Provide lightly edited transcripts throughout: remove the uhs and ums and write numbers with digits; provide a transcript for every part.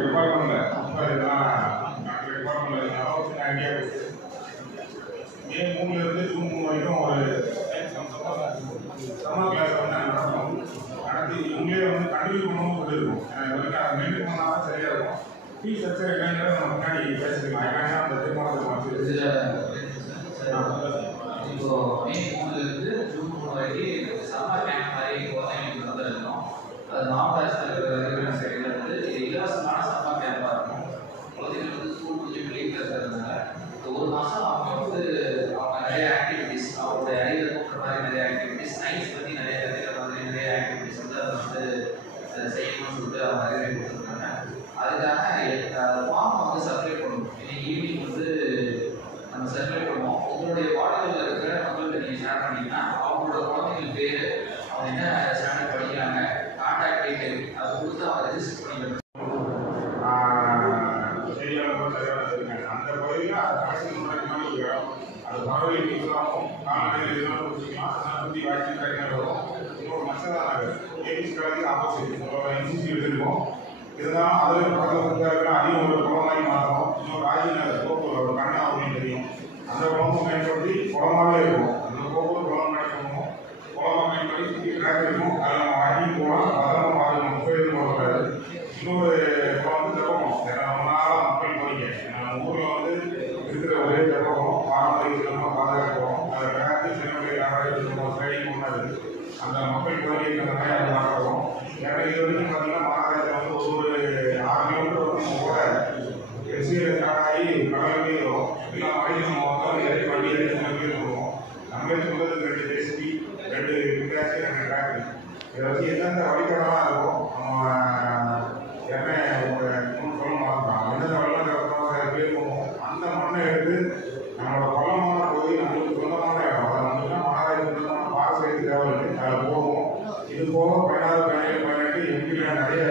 டிபார்ட்மெண்ட்டில் சின்ன ஐடியா இருக்குது. மே 3லேருந்து ஜூன் 3 வரைக்கும் ஒரு சம்மர் கிளாஸ் வந்து நடத்தணும். நடத்தி இவங்களே வந்து கண்டினியூ பண்ணவும் சொல்லியிருக்கோம். இது வரைக்கும் அதை மெயின்டைன் பண்ணால் தான் சரியாக இருக்கும். ஃபீஸ் ஸ்ட்ரக்சர் என்னங்கிறத நம்ம முன்னாடி பேசிக்கலாம். ஏன்னா அந்த தீர்மானத்தை இப்போ மே 3லேருந்து ஜூன் 3 வரைக்கும் சம்மர் கேம்ப் மாதிரி குழந்தைங்களுக்கு நடந்திருக்கோம். அது மாவட்ட சைடில் வந்து இது இலவசமான சம்மர் கேம்பாக இருக்கும். குழந்தைங்களுக்கு வந்து ஸ்கூல் கொஞ்சம் லீவில் இருக்கிறதுனால இந்த ஒரு மாதம் அவங்க வந்து அவங்க நிறைய ஆக்டிவிட்டீஸ் அவங்களுடைய அறிவை தூக்குற மாதிரி நிறைய ஆக்டிவிட்டீஸ் சயின்ஸ் பற்றி நிறைய கற்றுக்கிற மாதிரி நிறைய ஆக்டிவிட்டீஸ் வந்து அதை வந்து செய்யணும்னு சொல்லிட்டு அவங்க அறிவை கொடுத்துருக்காங்க. அதுக்காக ஃபார்ம் வந்து சப்ளை பண்ணணும். இன்னைக்கு ஈவினிங் வந்து நம்ம சப்ளை பண்ணுவோம். உங்களுடைய வார்டுகளில் இருக்கிற மக்கள்கிட்ட நீங்கள் ஷேர் பண்ணிங்கன்னா அவங்களோட குழந்தைகள் பேர் அவங்க என்ன ஸ்டாண்டர்ட் படிக்கிறாங்க கான்டாக்ட் டீட்டெயில் அதை கொடுத்து அவங்க ரெஜிஸ்டர் பண்ணிக்கலாம். அந்த பகுதியில் அது பறவைகள் இருக்கலாமும் கால்நடைகள் இதெல்லாம் பிடிச்சிக்கலாம். அதெல்லாம் பற்றி வாய்ச்சி கிடைக்கிறது வரும். இன்னொரு மசதா நகர் ஏபிசி காலேஜுக்கு ஆப்போசிட் என்சிசி எடுத்துருக்கோம். இருந்தாலும் அதில் பக்கத்தில் புத்தகங்கள் அதிகம் ஒரு குளம் மாதிரி மாறணும். இன்னொரு ராஜி நகர் கோப்பூர் ஒரு கண்ணா அப்படின்னு தெரியும். அந்த குளமும் பயன்படுத்தி குளமாகவே இருக்கும். அந்த கோப்பூர் குளம் பயன்படுத்தணும். குளமாக பயன்படுத்தி சுற்றி கிராக் இருக்கும். அதில் நம்ம வாங்கி போகலாம். பத்திரமா பார்க்கணும். முப்பது போகக்கூடாது. இன்னொரு குளம் வந்து தெப்பக்குளம். ரொம்ப நாளாக மக்கள் கோரிக்கை. நம்ம ஊரில் வந்து இருக்கிற ஒரே தெப்பக்குளம் பாரம்பரிய நம்ம பாதுகாக்கிறோம். அதை கிராக்கு சின்னப்பள்ளி சைடிங் ஒன்றாது. அந்த மக்கள் கோரிக்கை அந்த மாதிரி அதை பார்க்குறோம். ஏன்னா இது வரைக்கும் பார்த்தீங்கன்னா மாநகராட்சி வந்து ஒரு 6 கிலோமீட்டர் வந்து நம்ம கூட எஸ்சியில் ஸ்டார்ட் ஆகி கடலுமே வரும். எல்லா மழையும் நம்ம வந்து இறக்கி வண்டி இறக்கி பேர் போடுவோம். நம்மளே சொல்றது 2 ஜேசிபி 2 விட்டாச்சு 2 ட்ராக்கு. இதை வச்சு எந்தெந்த வழிகடமாக இருக்கும் நம்ம என்ன இன்னும் சொல்ல மாட்டோம். எந்தெந்த வழிகள் பேர் போடுவோம். அந்த மண்ணை எடுத்து நம்மளோட பள்ளமான பகுதி நம்மளுக்கு சொந்தமான இடம். அதை வந்துன்னா மாநகராட்சி சொந்தமான பாரசைக்கு தேவையில்லை. அதில் போடுவோம். இது போக பயணிட்டு எம்பியில் நிறைய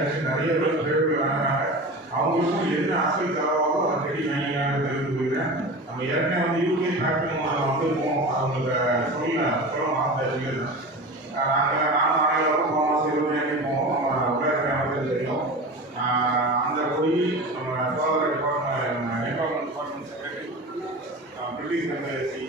பேர் தேவைகள் வாங்கினாங்க. அவங்களுக்கும் என்ன ஆஸ்பெக்ட் செலவாகோ அதை தேடி வாங்கிக்கலான்னு தெரிஞ்சுக்கிறேன். நம்ம ஏற்கனவே வந்து யூகே ஃபேக்டரி மாடல் வந்துருக்கோம். அவங்களுக்கு சொல்ல மாற்ற நானும் அனைவரும் போன மாதம் 20 போவோம். உலக அமைச்சர் தெரியும். அந்த போய் நம்ம சோதர department secretary British embassy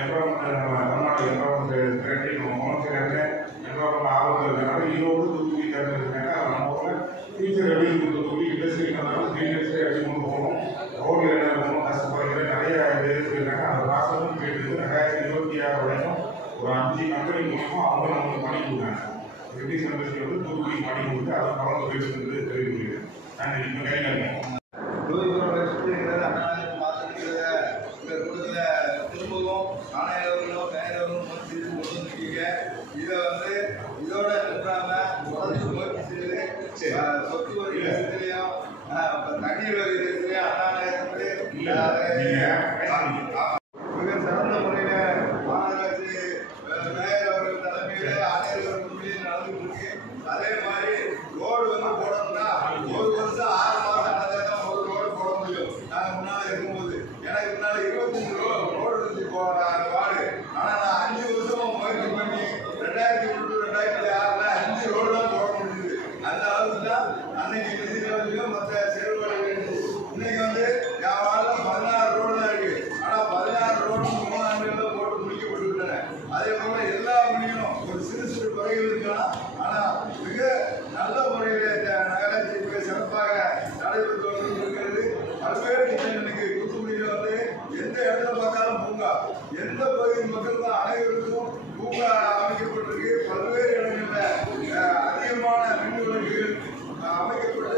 environment Tamil Nadu environment secretary நம்ம முதலமைச்சர் என்வரான்மெண்ட் ஆர்வத்தில் இருக்கிறனால ஈரோடு தூத்துக்குடி தேர்ந்தெடுக்கிறாங்க. நம்ம ஊரில் ஃபியூச்சர் எப்படி தூத்துக்குடி இண்டஸ்ட்ரி இருந்தாலும் 3 இயர்ஸில் எப்படி கொண்டு போகணும், ரோடில் என்ன இருக்கணும், கஷ்டப்படுகிற நிறைய இது சொல்லியிருக்காங்க. அந்த ப்ராசஸும் கேட்டு 2026 வரைக்கும் ஒரு 5 கம்பெனி மூலமாக அவங்க நமக்கு பண்ணி கொடுத்தாங்க. பிரிட்டிஷ் எம்பசி வந்து தூத்துக்குடி பண்ணி கொடுத்து அதை கவர்ந்து போயிட்டு தெரிவிக்கிறேன். நான் இப்போ கையில் திரும்பவும் ஆணையர்களும் மேயர்களும் இதை வந்து இதோட நிற்காம தொடர்ந்து முயற்சி செய்து சொத்து வரி விஷயத்திலையும் தண்ணீர் வரி விஷயத்திலையும் மிக சிறந்த முறையில் மாநகராட்சி மேயர் அவர்கள் தலைமையில் ஆணையர்கள் முன்னிலையில் நடந்துட்டு இருக்கு. அதே மாதிரி ரோடு வந்து போடணும்னா ஒரு வருஷம் 6 மாதம் நடந்தால் ஒரு ரோடு போட முடியும். நாங்கள் முன்னால் இருக்கும்போது எனக்கு முன்னால் 25 ரோடு இருந்துச்சு வார்டு. ஆனால் நான் 5 வருஷமும் முயற்சி பண்ணி 2001 2006 5 ரோடு தான் போட முடியுது. அந்த அளவுக்கு தான் அன்னைக்கு நிதி நிலைமையிலும் மற்ற செயல்பாடுகள் இருந்துச்சு. இன்னைக்கு வந்து என் வார்டில் 16 ரோடு தான் இருக்கு. ஆனால் 16 ரோடு 3 ஆண்டுகளில் போட்டு முடிக்கப்பட்டுவிட்டன. அதே போல எல்லா பணிகளும் ஒரு சிறு குறைகள் இருக்கலாம். ஆனால் மிக நல்ல முறையில் நகராட்சி மிக சிறப்பாக நடைபெற்று இருக்கிறது. பல்வேறு இன்னைக்கு தூத்துக்குடியில் வந்து எந்த இடத்துல பார்த்தாலும் பூங்கா, எந்த பகுதி மக்களுக்கும் அனைவருக்கும் பூங்கா அமைக்கப்பட்டிருக்கு. பல்வேறு இடங்களில் அதிகமான மின் விளக்குகள் அமைக்கப்பட்டு